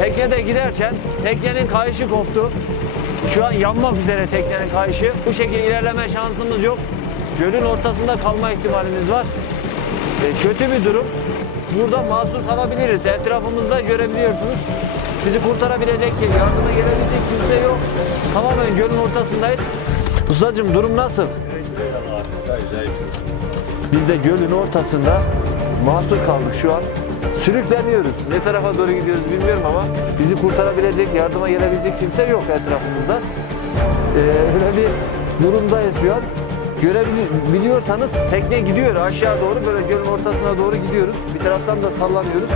Teknede giderken teknenin kayışı koptu. Şu an yanmak üzere teknenin kayışı. Bu şekilde ilerleme şansımız yok. Gölün ortasında kalma ihtimalimiz var. E, kötü bir durum. Burada mahsur kalabiliriz. Etrafımızda görebiliyorsunuz. Bizi kurtarabilecek, yardıma gelebilecek kimse yok. Tamamen gölün ortasındayız. Ustacığım durum nasıl? Biz de gölün ortasında mahsur kaldık şu an. Sürükleniyoruz. Ne tarafa doğru gidiyoruz bilmiyorum ama bizi kurtarabilecek, yardıma gelebilecek kimse yok etrafımızda. Ee, öyle bir durumdayız şu an. Görebiliyorsanız tekne gidiyor aşağı doğru böyle gölün ortasına doğru gidiyoruz. Bir taraftan da sallanıyoruz.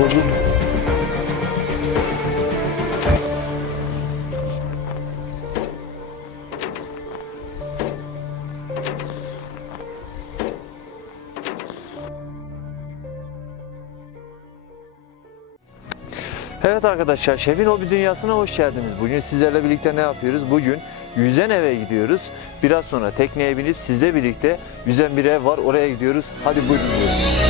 Bozuk. Evet arkadaşlar Şefin Hobi Dünyası'na hoş geldiniz. Bugün sizlerle birlikte ne yapıyoruz? Bugün yüzen eve gidiyoruz. Biraz sonra tekneye binip sizle birlikte yüzen bir ev var oraya gidiyoruz. Hadi buyurun.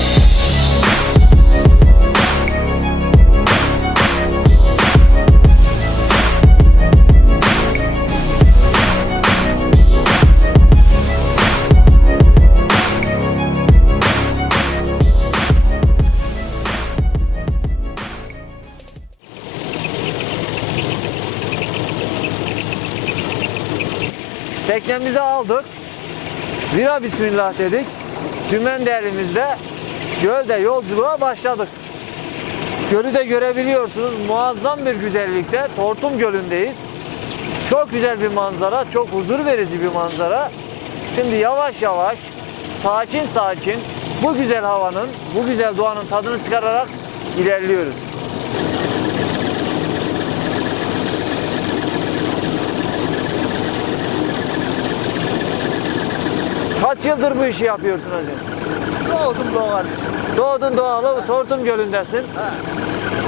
Aldık. Vira bismillah dedik. Dümen değerimizde gölde yolculuğa başladık. Gölü de görebiliyorsunuz. Muazzam bir güzellikte Tortum Gölü'ndeyiz. Çok güzel bir manzara, çok huzur verici bir manzara. Şimdi yavaş yavaş, sakin sakin bu güzel havanın, bu güzel doğanın tadını çıkararak ilerliyoruz. Kaç yıldır bu işi yapıyorsun hacı? Doğdum doğar. Doğdun doğalı Tortum Gölü'ndesin.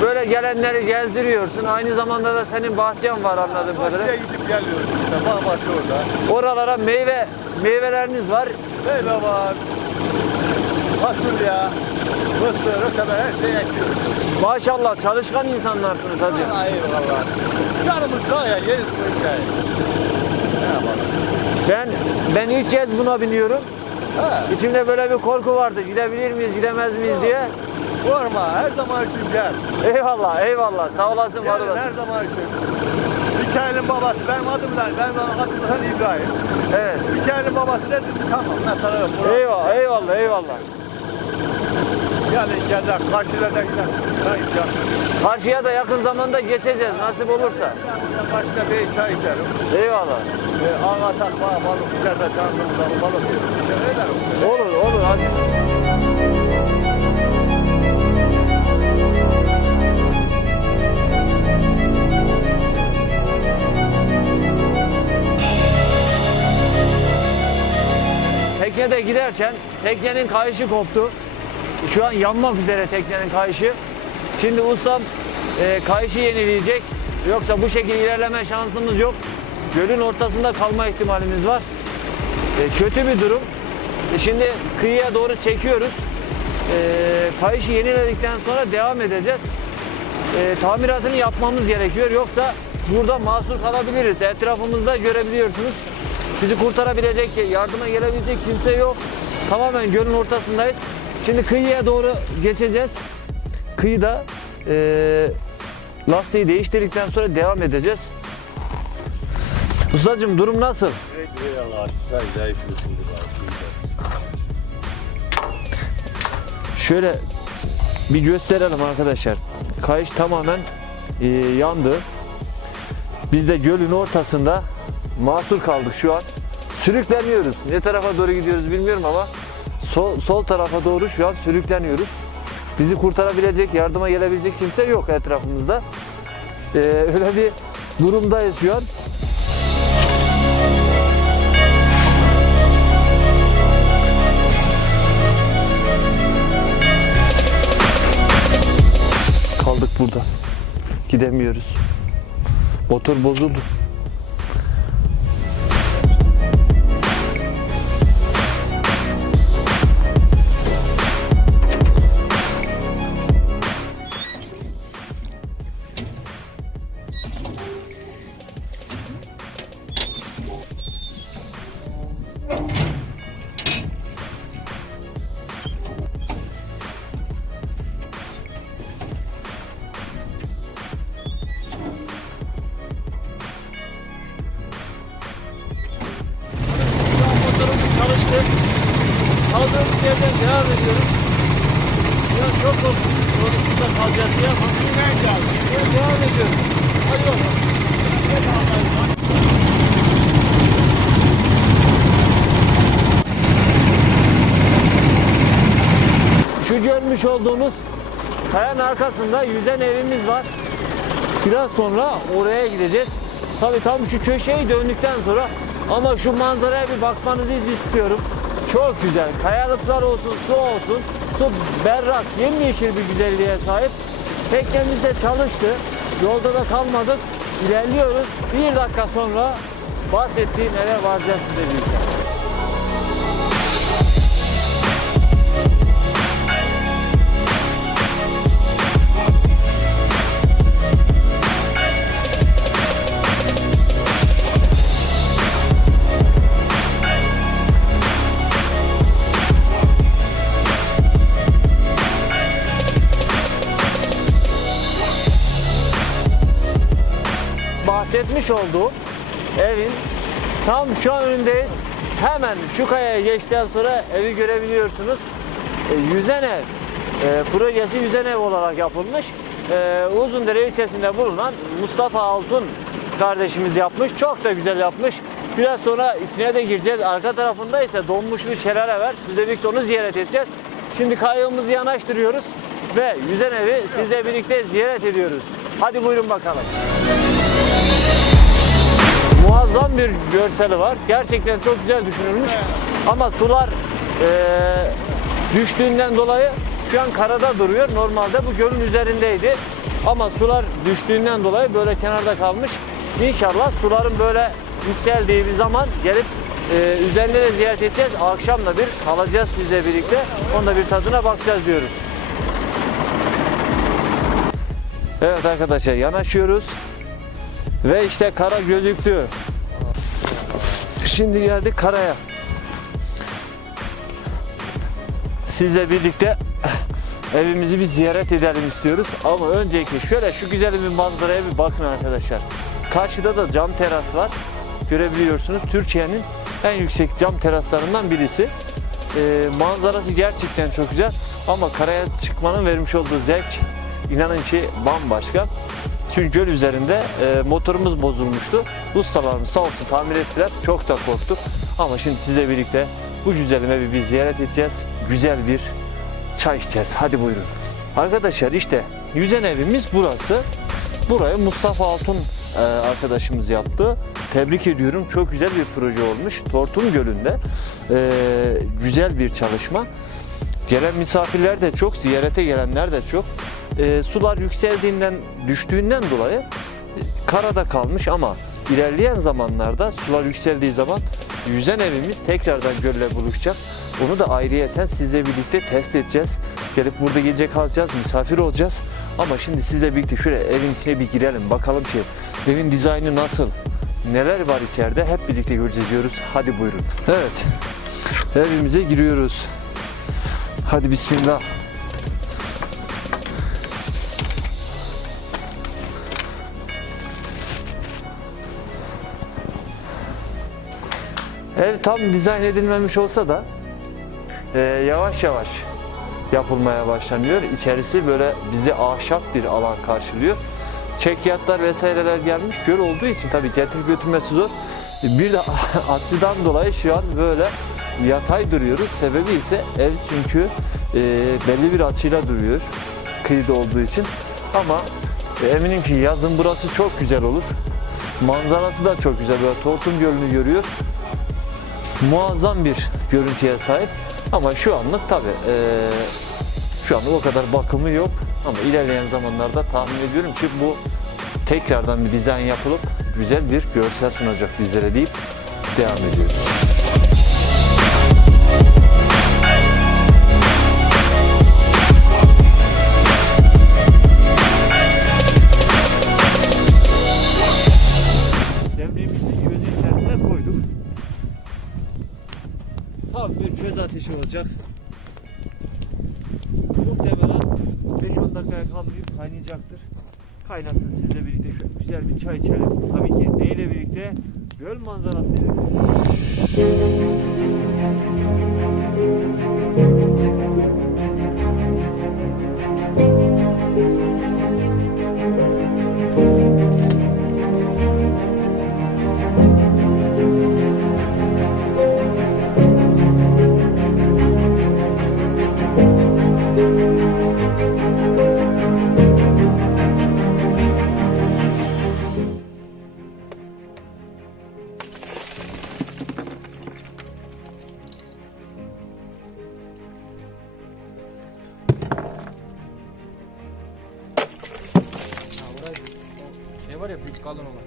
Böyle gelenleri gezdiriyorsun. Aynı zamanda da senin bahçen var anladığım Bahçeye kadarıyla. gidip geliyoruz işte. Bağ bahçe orada. Oralara meyve meyveleriniz var. Meyve var. Fasulye, mısır, ötebe her şeyi ekiyoruz. Maşallah çalışkan insanlarsınız hacı. Hayır valla. Canımız yeriz bu hikaye. Ne yapalım? Ben ben ilk kez buna biniyorum. Ha, İçimde böyle bir korku vardı. Gidebilir miyiz, gidemez miyiz diye. korkma, her zaman için gel. Eyvallah, eyvallah. Sağ olasın, var Gelin olasın. her zaman için. Mikail'in babası, benim adım da, benim adım da İbrahim. Evet. Mikail'in babası dedi? Tamam, ne tarafı burası. Eyvallah, eyvallah, eyvallah. Gelin gel de karşılardan gidelim. Ben gideceğim. Karşıya da yakın zamanda geçeceğiz nasip olursa. Karşıda bir çay içerim. Eyvallah. E, ağa atak bağ balık içeride şansımızda balık öyle mi? Olur, olur hadi. Teknede giderken teknenin kayışı koptu. Şu an yanmak üzere teknenin kayışı. Şimdi ustam e, kayışı yenileyecek. Yoksa bu şekilde ilerleme şansımız yok. Gölün ortasında kalma ihtimalimiz var. E, kötü bir durum. E, Şimdi kıyıya doğru çekiyoruz. E, kayışı yeniledikten sonra devam edeceğiz. E, tamiratını yapmamız gerekiyor. Yoksa burada mahsur kalabiliriz. Etrafımızda görebiliyorsunuz. Bizi kurtarabilecek, yardıma gelebilecek kimse yok. Tamamen gölün ortasındayız. Şimdi kıyıya doğru geçeceğiz. Kıyıda e, lastiği değiştirdikten sonra devam edeceğiz. Ustacığım durum nasıl? Şöyle bir gösterelim arkadaşlar. Kayış tamamen e, yandı. Biz de gölün ortasında mahsur kaldık şu an. Sürükleniyoruz. Ne tarafa doğru gidiyoruz bilmiyorum ama sol, sol tarafa doğru şu an sürükleniyoruz. Bizi kurtarabilecek, yardıma gelebilecek kimse yok etrafımızda. E, öyle bir durumdayız şu an. Kaldık burada. Gidemiyoruz. Motor bozuldu. Arkasında yüzen evimiz var. Biraz sonra oraya gideceğiz. Tabii tam şu köşeyi döndükten sonra ama şu manzaraya bir bakmanızı istiyorum. Çok güzel. Kayalıklar olsun, su olsun. Su berrak, yemyeşil bir güzelliğe sahip. Teknemiz de çalıştı. Yolda da kalmadık. İlerliyoruz. Bir dakika sonra bahsettiğim eve varacağız size diyeceğim. Bahsetmiş olduğum evin tam şu an önündeyiz. Hemen şu kayaya geçtikten sonra evi görebiliyorsunuz. E, yüzen ev e, projesi yüzen ev olarak yapılmış. E, Uzundere ilçesinde bulunan Mustafa Altun kardeşimiz yapmış. Çok da güzel yapmış. Biraz sonra içine de gireceğiz. Arka tarafında ise donmuş bir şelale var. Size birlikte onu ziyaret edeceğiz. Şimdi kayığımızı yanaştırıyoruz ve yüzen evi sizle birlikte ziyaret ediyoruz. Hadi buyurun bakalım. Muazzam bir görseli var. Gerçekten çok güzel düşünülmüş. Ama sular eee, düştüğünden dolayı şu an karada duruyor. Normalde bu gölün üzerindeydi. Ama sular düştüğünden dolayı böyle kenarda kalmış. İnşallah suların böyle yükseldiği bir zaman gelip eee üzerinde de ziyaret edeceğiz. Akşam da bir kalacağız sizle birlikte. Onda bir tadına bakacağız diyoruz. Evet arkadaşlar yanaşıyoruz. Ve işte kara gözüktü. Şimdi geldik karaya. Sizle birlikte evimizi bir ziyaret edelim istiyoruz. Ama öncelikle şöyle şu güzel bir manzaraya bir bakın arkadaşlar. Karşıda da cam teras var. Görebiliyorsunuz. Türkiye'nin en yüksek cam teraslarından birisi. Ee, manzarası gerçekten çok güzel. Ama karaya çıkmanın vermiş olduğu zevk inanın ki bambaşka. Çünkü göl üzerinde e, motorumuz bozulmuştu. Ustalarımız sağ olsun tamir ettiler. Çok da korktuk. Ama şimdi sizle birlikte bu güzel evi bir ziyaret edeceğiz. Güzel bir çay içeceğiz. Hadi buyurun. Arkadaşlar işte yüzen evimiz burası. Burayı Mustafa Altun e, arkadaşımız yaptı. Tebrik ediyorum. Çok güzel bir proje olmuş. Tortum Gölü'nde e, güzel bir çalışma. Gelen misafirler de çok, ziyarete gelenler de çok. E, sular yükseldiğinden, düştüğünden dolayı e, karada kalmış ama ilerleyen zamanlarda sular yükseldiği zaman yüzen evimiz tekrardan gölle buluşacak. Onu da ayrıyeten sizle birlikte test edeceğiz. Gelip burada gece kalacağız, misafir olacağız. Ama şimdi sizle birlikte şöyle evin içine bir girelim. Bakalım ki evin dizaynı nasıl? Neler var içeride? Hep birlikte göreceğiz diyoruz. Hadi buyurun. Evet. Evimize giriyoruz. Hadi bismillah. Ev tam dizayn edilmemiş olsa da e, yavaş yavaş yapılmaya başlanıyor. İçerisi böyle bizi ahşap bir alan karşılıyor. Çekyatlar vesaireler gelmiş. Göl olduğu için tabii getirip götürmesi zor. Bir de açıdan dolayı şu an böyle yatay duruyoruz. Sebebi ise ev çünkü e, belli bir açıyla duruyor. Kıyıda olduğu için. Ama e, eminim ki yazın burası çok güzel olur. Manzarası da çok güzel. Böyle Tortum Gölü'nü görüyor muazzam bir görüntüye sahip. Ama şu anlık tabi şu anlık o kadar bakımı yok. Ama ilerleyen zamanlarda tahmin ediyorum ki bu tekrardan bir dizayn yapılıp güzel bir görsel sunacak bizlere deyip devam ediyoruz. Olacak. Muhtemelen 5-10 dakikaya kalmayıp kaynayacaktır. Kaynasın sizle birlikte şöyle güzel bir çay içelim. Tabii ki neyle birlikte? Göl manzarasıyla. Var ya büyük kalın olan.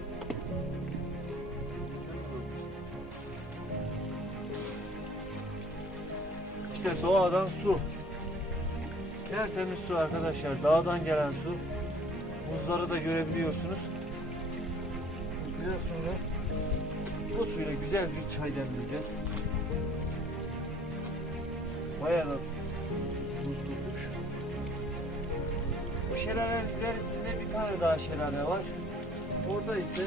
İşte doğadan su. Tertemiz su arkadaşlar. Dağdan gelen su. Buzları da görebiliyorsunuz. Biraz sonra bu suyla güzel bir çay demleyeceğiz. Bayağı da buz tutmuş. Bu şelalenin ilerisinde bir tane daha şelale var. Orada ise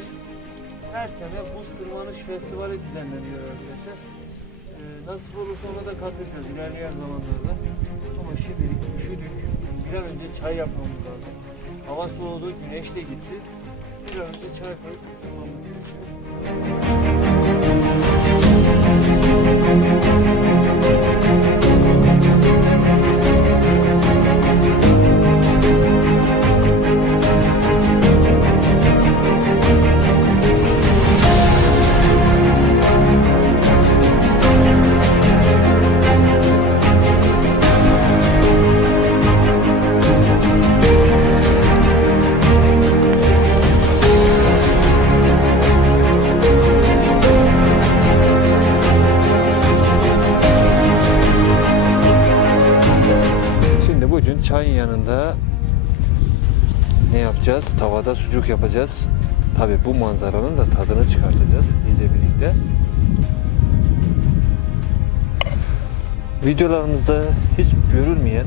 her sene buz tırmanış festivali düzenleniyor arkadaşlar. Ee, nasip olursa ona da katılacağız ilerleyen zamanlarda. Ama şimdilik üşüdük. Bir an önce çay yapmamız lazım. Hava soğudu, güneş de gitti. Bir an önce çay koyup ısınmamız gerekiyor. Çayın yanında ne yapacağız? Tavada sucuk yapacağız. Tabi bu manzaranın da tadını çıkartacağız sizle birlikte. Videolarımızda hiç görülmeyen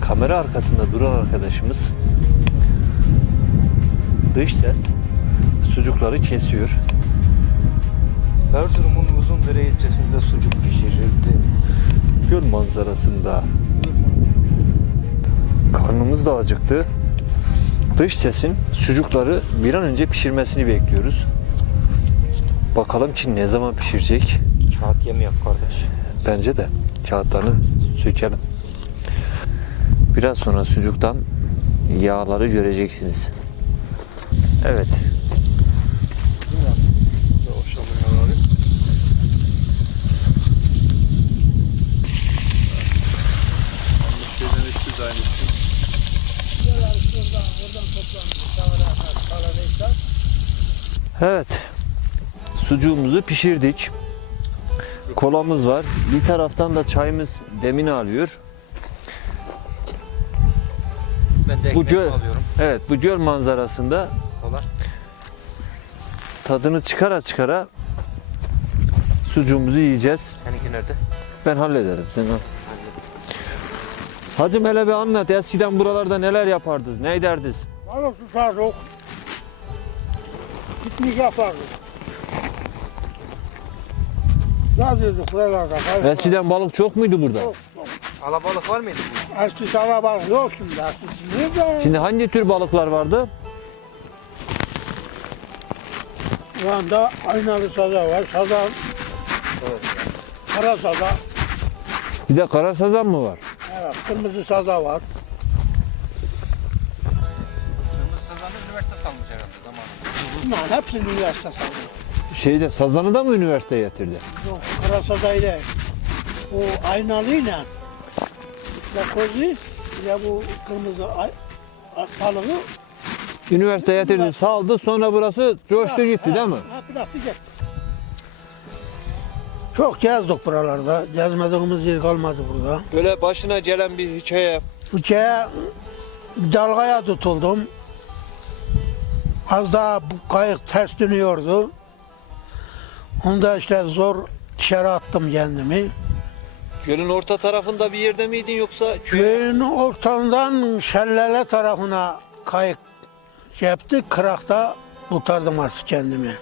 kamera arkasında duran arkadaşımız dış ses sucukları kesiyor. Erzurum'un Uzundere ilçesinde sucuk pişirildi. Göl manzarasında karnımız da acıktı. Dış sesin sucukları bir an önce pişirmesini bekliyoruz. Bakalım Çin ne zaman pişirecek? Kağıt yemiyor kardeş. Bence de kağıtlarını sökelim. Biraz sonra sucuktan yağları göreceksiniz. Evet. Evet. Sucuğumuzu pişirdik. Kolamız var. Bir taraftan da çayımız demini alıyor. Ben de Bu göl, alıyorum. evet bu göl manzarasında Kola. tadını çıkara çıkara sucuğumuzu yiyeceğiz. Seninki nerede? Ben hallederim. Sen al. Hacım hele bir anlat. Eskiden buralarda neler yapardınız? Ne ederdiniz? Balık tutardık. Piknik yapardık. Yazıyorduk buralarda. Eskiden balık çok muydu burada? Çok, çok. Alabalık var mıydı? Eski sana balık yok şimdi. Eskisi nerede? Şimdi hangi tür balıklar vardı? Şu anda aynalı saza var. Sazan. Kara saza. Bir de kara sazan mı var? Evet, kırmızı saza var. Bunların hepsini üniversite saza. Şeyde sazanı da mı üniversiteye getirdi? Yok, kara sazayı değil. O aynalıyla bir de bu kırmızı ay, balığı Üniversite getirdi, saldı. Sonra burası coştu gitti değil mi? Ha, bıraktı gitti. Çok gezdik buralarda. Gezmediğimiz yer kalmadı burada. Böyle başına gelen bir hikaye. Ülkeye dalgaya tutuldum. Az daha bu kayık ters dönüyordu. Onda işte zor dışarı attım kendimi. Gölün orta tarafında bir yerde miydin yoksa Köyün ortasından şellale tarafına kayık yaptı. Kırakta kurtardım artık kendimi.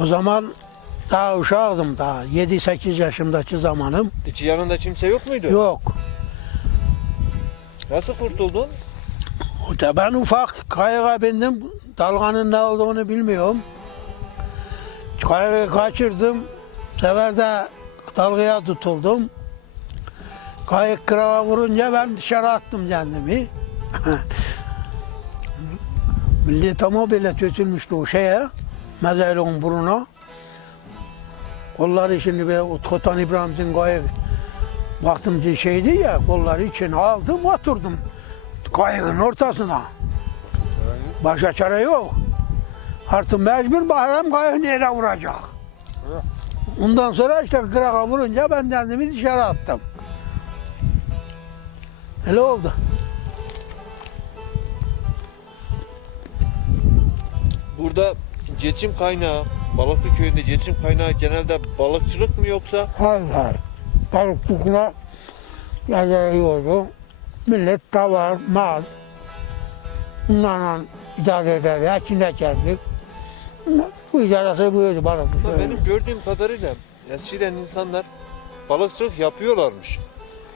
O zaman daha uşağım daha. 7-8 yaşımdaki zamanım. hiç yanında kimse yok muydu? Yok. Nasıl kurtuldun? Ben ufak kayığa bindim. Dalganın ne olduğunu bilmiyorum. Kayığı kaçırdım. Sefer de dalgaya tutuldum. Kayık kırağa vurunca ben dışarı attım kendimi. Milli otomobile götürmüştü o şeye. Mezarlığın buruna. Kolları şimdi bir Kotan İbrahim'in kayık baktım şeydi ya kolları için aldım oturdum kayığın ortasına. Başka çare yok. Artık mecbur bayram kayığı nereye vuracak? Ondan sonra işte kıraka vurunca ben kendimi dışarı attım. Öyle oldu. Burada geçim kaynağı, Balıklı köyünde geçim kaynağı genelde balıkçılık mı yoksa? Hayır hayır. Balıkçılıkla yazılıyordu. Millet de var, mal. Bunlarla idare eder. İçinde geldik. Bu idaresi buydu köyünün. benim gördüğüm kadarıyla eskiden insanlar balıkçılık yapıyorlarmış.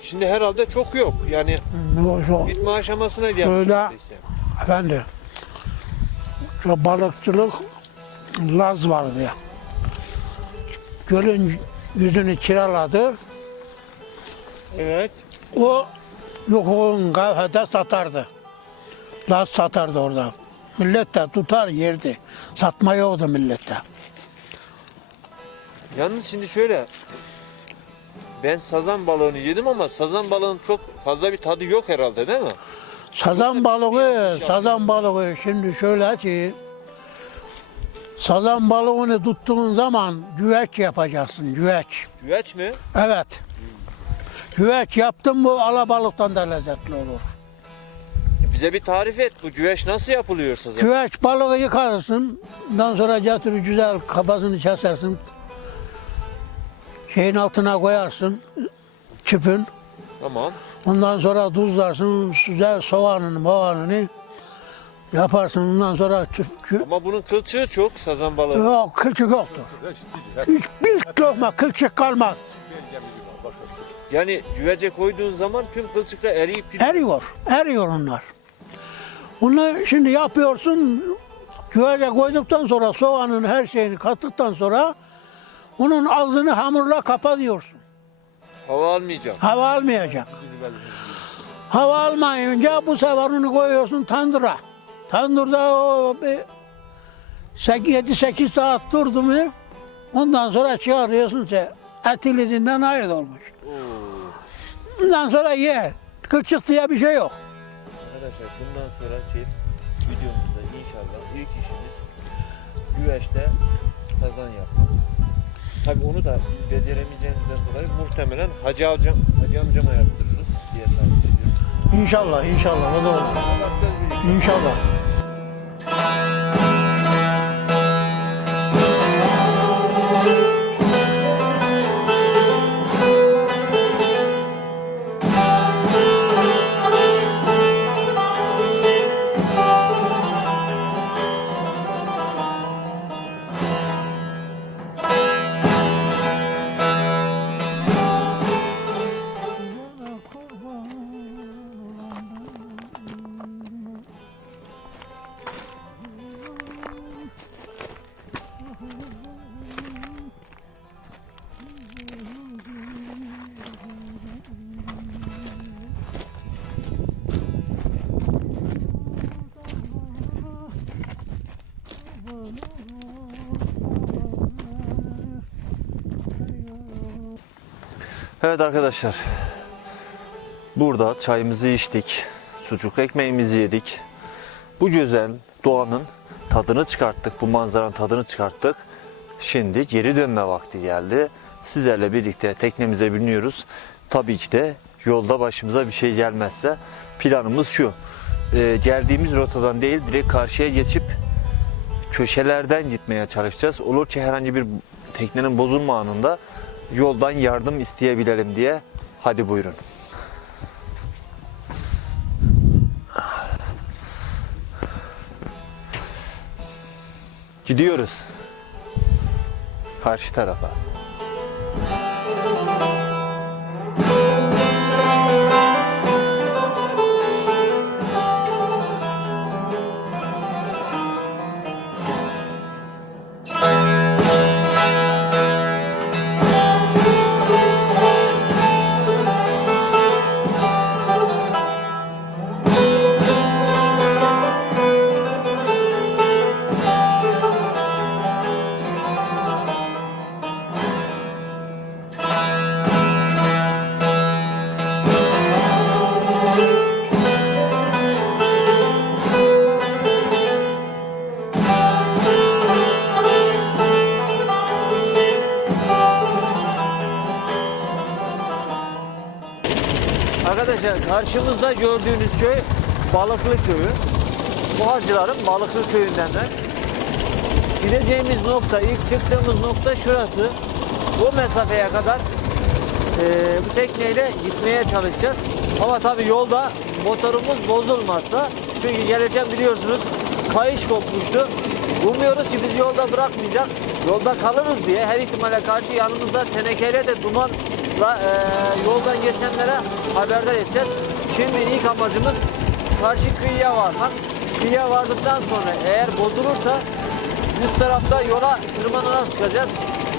Şimdi herhalde çok yok. Yani Yoksa- bitme aşamasına gelmiş. Öyle. Efendim, şu balıkçılık Laz vardı ya. Gölün yüzünü kiraladı. Evet. O yokuğun kahvede satardı. Laz satardı orada. Millet de tutar yerdi. Satma yoktu millette. Yalnız şimdi şöyle ben sazan balığını yedim ama sazan balığının çok fazla bir tadı yok herhalde değil mi? Sazan balığı, sazan balığı şimdi şöyle ki sazan balığını tuttuğun zaman güveç yapacaksın, güveç. Güveç mi? Evet. Güveç yaptın mı alabalıktan da lezzetli olur. Bize bir tarif et. Bu güveç nasıl yapılıyor sazan? Güveç balığı yıkarsın. Ondan sonra getirir güzel kabasını kesersin. Şeyin altına koyarsın. Çüpün. Tamam. Ondan sonra tuzlarsın. Güzel soğanını, moğanını yaparsın. Ondan sonra çüp, çüp. Ama bunun kılçığı çok sazan balığı. Yok kılçık yoktu. Hiç bir lokma kılçık kalmaz. Yani güvece koyduğun zaman tüm kılçıklar eriyip gidiyor. Eriyor. Eriyor onlar. Bunu şimdi yapıyorsun. Güvece koyduktan sonra soğanın her şeyini kattıktan sonra onun ağzını hamurla kapatıyorsun. Hava almayacak. Hava almayacak. Hava almayınca bu sefer onu koyuyorsun tandıra. Tandırda o 7-8 saat durdu mu ondan sonra çıkarıyorsun sen. Eti lizinden ayrı olmuş. Ondan sonra ye. Kılçık diye bir şey yok. Arkadaşlar bundan sonraki videomuzda inşallah ilk işimiz güveçte sazan yapmak. Tabi onu da biz beceremeyeceğimizden dolayı muhtemelen Hacı, amcam, Hacı amcama yaptırırız diye tahmin ediyorum. İnşallah, inşallah o da olur. İnşallah. Evet arkadaşlar. Burada çayımızı içtik. sucuk ekmeğimizi yedik. Bu güzel doğanın tadını çıkarttık. Bu manzaranın tadını çıkarttık. Şimdi geri dönme vakti geldi. Sizlerle birlikte teknemize biniyoruz. Tabii ki de yolda başımıza bir şey gelmezse planımız şu. Ee, geldiğimiz rotadan değil direkt karşıya geçip köşelerden gitmeye çalışacağız. Olur ki herhangi bir teknenin bozulma anında yoldan yardım isteyebilelim diye. Hadi buyurun. Gidiyoruz. Karşı tarafa. Gördüğünüz köy Balıklı Köyü. Bu hacıların Balıklı Köyü'ndenler. Gideceğimiz nokta, ilk çıktığımız nokta şurası. Bu mesafeye kadar eee, bu tekneyle gitmeye çalışacağız. Ama tabii yolda motorumuz bozulmazsa çünkü geleceğim biliyorsunuz kayış kopmuştu. Umuyoruz ki bizi yolda bırakmayacak. Yolda kalırız diye her ihtimale karşı yanımızda tenekeyle de dumanla eee, yoldan geçenlere haberdar edeceğiz. Şimdi ilk amacımız karşı kıyıya varmak. Kıyıya vardıktan sonra eğer bozulursa üst tarafta yola tırmanarak çıkacağız.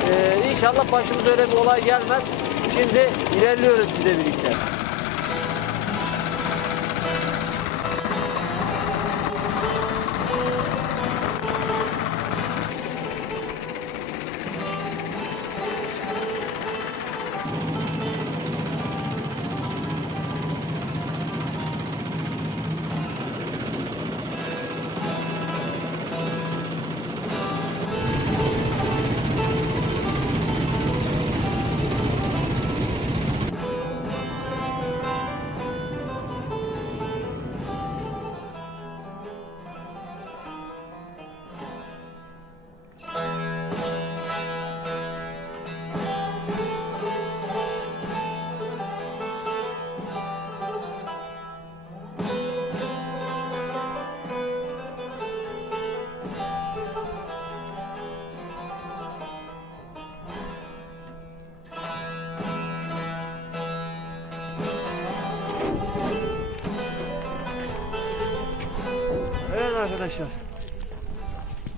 Ee, inşallah başımıza öyle bir olay gelmez. Şimdi ilerliyoruz size birlikte. Arkadaşlar.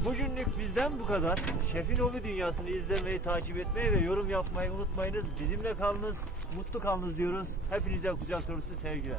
Bugünlük bizden bu kadar. Şefin Hobi Dünyası'nı izlemeyi, takip etmeyi ve yorum yapmayı unutmayınız. Bizimle kalınız, mutlu kalınız diyoruz. Hepinize kucak dolusu sevgiler.